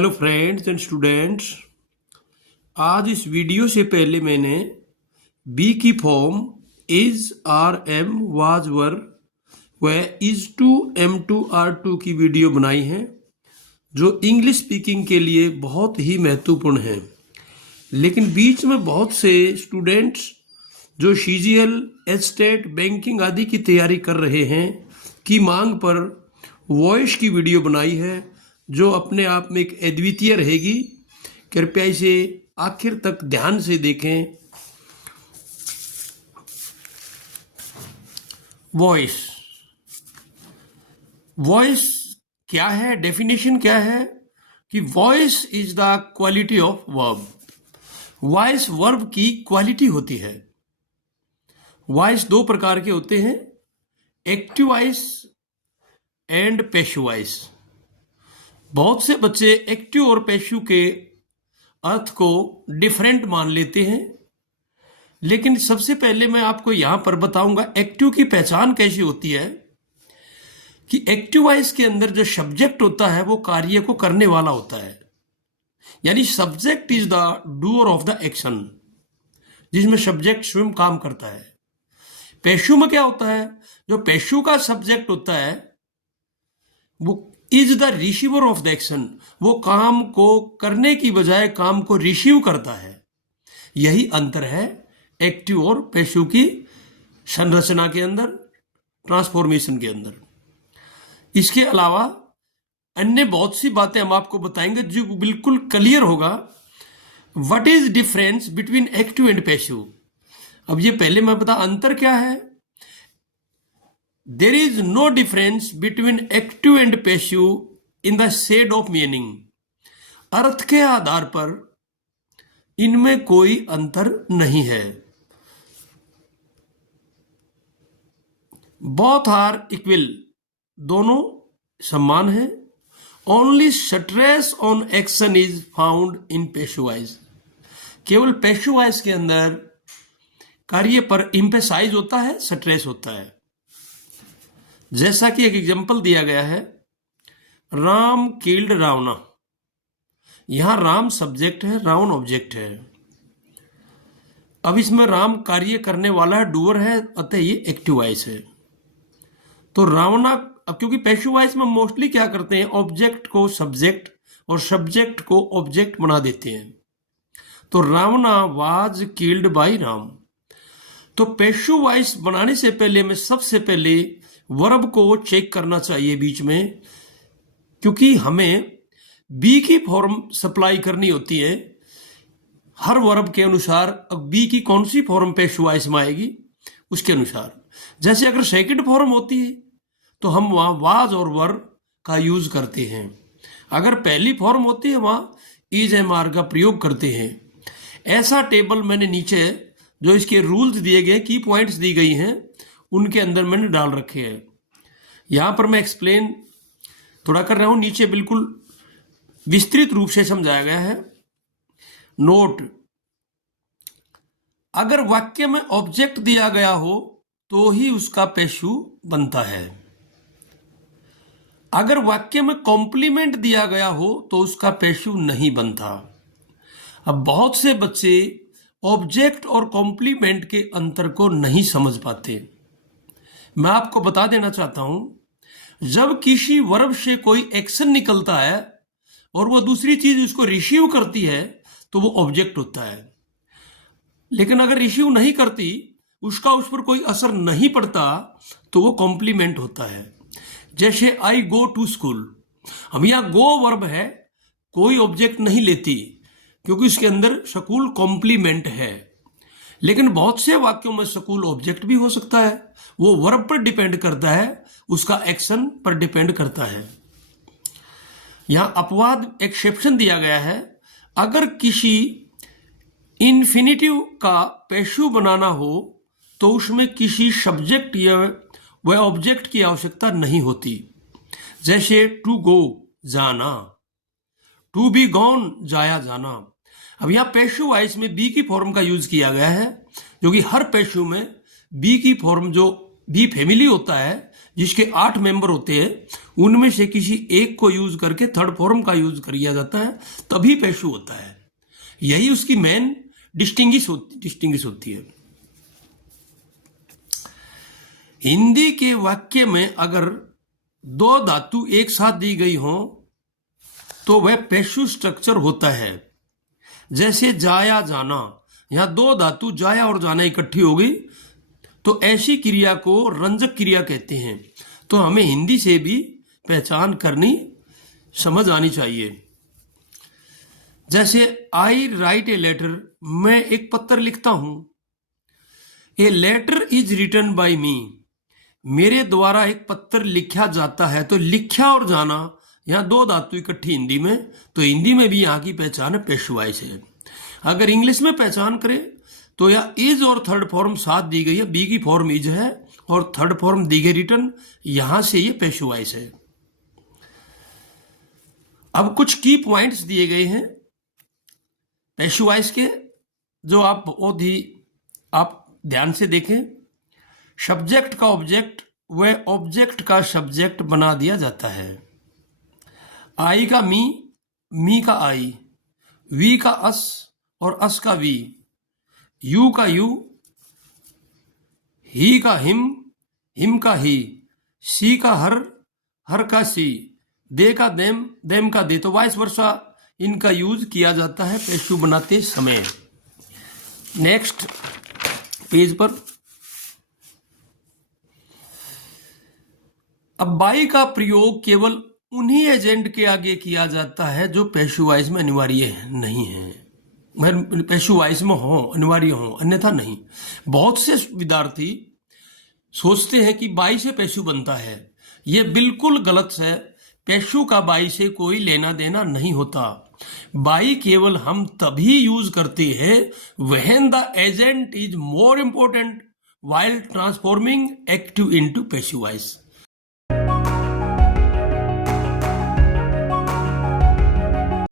Hello friends and students. आज इस video से पहले मैंने बी की form is are am was were व is to am to are to की वीडियो बनाई है जो इंग्लिश स्पीकिंग के लिए बहुत ही महत्वपूर्ण है। लेकिन बीच में बहुत से स्टूडेंट्स जो सीजीएल, एस्टेट, बैंकिंग आदि की तैयारी कर रहे हैं की मांग पर वॉइस की वीडियो बनाई है जो अपने आप में एक अद्वितीय रहेगी। कृपया इसे आखिर तक ध्यान से देखें। वॉइस वॉइस क्या है, डेफिनेशन क्या है कि voice is the quality of verb. Voice verb की क्वालिटी होती है। वॉइस दो प्रकार के होते हैं, active voice and passive voice. बहुत से बच्चे एक्टिव और पैसिव के अर्थ को डिफरेंट मान लेते हैं, लेकिन सबसे पहले मैं आपको यहां पर बताऊंगा एक्टिव की पहचान कैसी होती है कि एक्टिव वॉइस के अंदर जो सब्जेक्ट होता है वो कार्य को करने वाला होता है, यानी subject is the doer of the action, जिसमें सब्जेक्ट स्वयं काम करता है। पैसिव में क्या होता है, जो पैसिव का सब्जेक्ट होता है वो is the receiver of the action, वो काम को करने की बजाय काम को रिसीव करता है। यही अंतर है एक्टिव और पैसिव की संरचना के अंदर, ट्रांसफॉर्मेशन के अंदर। इसके अलावा अन्य बहुत सी बातें हम आपको बताएंगे जो बिल्कुल क्लियर होगा। What is difference between active and passive. अब ये पहले मैं बता अंतर क्या है। There is no difference between active and passive in the shade of meaning. अर्थ के आधार पर इनमें कोई अंतर नहीं है। Both are equal, दोनों समान हैं। Only stress on action is found in passive voice. केवल passive voice के अंदर कार्य पर emphasize होता है, स्ट्रेस होता है। जैसा कि एक एग्जाम्पल दिया गया है, राम किल्ड रावणा। यहां राम सब्जेक्ट है, रावण ऑब्जेक्ट है। अब इसमें राम कार्य करने वाला है, डूअर है, अतः ये एक्टिव वॉइस है। तो रावणा, अब क्योंकि पैसिव वॉइस में मोस्टली क्या करते हैं, ऑब्जेक्ट को सब्जेक्ट और सब्जेक्ट को ऑब्जेक्ट बना देते हैं। तो रावणा वाज किल्ड बाय राम। तो पैसिव वॉइस बनाने से पहले में सबसे पहले वर्ब को चेक करना चाहिए बीच में, क्योंकि हमें बी की फॉर्म सप्लाई करनी होती है हर वर्ब के अनुसार। अब बी की कौन सी फॉर्म पैसिव वॉइस में आएगी उसके अनुसार। जैसे अगर सेकंड फॉर्म होती है तो हम वहां वाज और वर का यूज करते हैं। अगर पहली फॉर्म होती है वहां इज एम आर का प्रयोग करते हैं। ऐसा टेबल मैंने नीचे जो इसके रूल्स दिए गए, की पॉइंट्स दी गई हैं, उनके अंदर मैंने डाल रखे हैं। यहां पर मैं एक्सप्लेन थोड़ा कर रहा हूं, नीचे बिल्कुल विस्तृत रूप से समझाया गया है। नोट, अगर वाक्य में ऑब्जेक्ट दिया गया हो तो ही उसका पैसिव बनता है। अगर वाक्य में कॉम्प्लीमेंट दिया गया हो तो उसका पैसिव नहीं बनता। अब बहुत से बच्चे ऑब्जेक्ट और कॉम्प्लीमेंट के अंतर को नहीं समझ पाते। मैं आपको बता देना चाहता हूं, जब किसी वर्ब से कोई एक्शन निकलता है और वो दूसरी चीज उसको रिसीव करती है तो वो ऑब्जेक्ट होता है। लेकिन अगर रिसीव नहीं करती, उसका उस पर कोई असर नहीं पड़ता, तो वो कॉम्प्लीमेंट होता है। जैसे आई गो टू स्कूल। हम यहां गो वर्ब है, कोई ऑब्जेक्ट नहीं लेती क्योंकि उसके अंदर स्कूल कॉम्प्लीमेंट है। लेकिन बहुत से वाक्यों में स्कूल ऑब्जेक्ट भी हो सकता है, वो वर्ब पर डिपेंड करता है, उसका एक्शन पर डिपेंड करता है। यहां अपवाद एक्सेप्शन दिया गया है। अगर किसी इन्फिनिटिव का पैसिव बनाना हो तो उसमें किसी सब्जेक्ट या वह ऑब्जेक्ट की आवश्यकता नहीं होती। जैसे टू गो, जाना, टू बी गॉन, जाया जाना। अब यहां पैसिव वॉइस में बी की फॉर्म का यूज किया गया है, जो कि हर पैसिव में बी की फॉर्म जो भी फैमिली होता है जिसके 8 मेंबर होते हैं, उनमें से किसी एक को यूज करके थर्ड फॉर्म का यूज किया जाता है, तभी पेशु होता है। यही उसकी मेन डिस्टिंग्विश होती है। हिंदी के वाक्य में अगर 2 धातु एक साथ दी गई हो तो वह पेशु स्ट्रक्चर होता है। जैसे जाया जाना, यहां 2 धातु जाया और जाना इकट्ठी हो गई तो ऐसी क्रिया को रंजक क्रिया कहते हैं। तो हमें हिंदी से भी पहचान करनी, समझ आनी चाहिए। जैसे आई राइट ए लेटर, मैं एक पत्र लिखता हूं। A letter is written by me, मेरे द्वारा एक पत्र लिखा जाता है। तो लिखा और जाना, यहां 2 धातु इकट्ठी हिंदी में, तो हिंदी में भी यहां की पहचान पेशु वॉइस है। अगर इंग्लिश में पहचान करें तो या इज और थर्ड फॉर्म साथ दी गई है, बी की फॉर्म इज है और थर्ड फॉर्म दी गई रिटन, यहां से ये पेशु वॉइस है। अब कुछ की पॉइंट्स दिए गए हैं पेशु वॉइस के, जो आप बहुत ही ध्यान से देखें। सब्जेक्ट का ऑब्जेक्ट व ऑब्जेक्ट का सब्जेक्ट बना दिया जाता है। आई का मी का आई, वी का अस और अस का वी, यू का यू, ही का हिम का ही, सी का हर का सी, दे का देम का दे। तो वाइस वर्षा इनका यूज किया जाता है पेशु बनाते समय। नेक्स्ट पेज पर अब बाई का प्रयोग केवल उन्हीं एजेंट के आगे किया जाता है जो पेशु वॉइस में अनिवार्य नहीं है, पेशु वॉइस में हो, अनिवार्य हो, अन्यथा नहीं। बहुत से विद्यार्थी सोचते हैं कि बाई से पेशु बनता है, यह बिल्कुल गलत है। पेशु का बाई से कोई लेना देना नहीं होता। बाई केवल हम तभी यूज करते हैं when the agent is more important while transforming active into passive voice।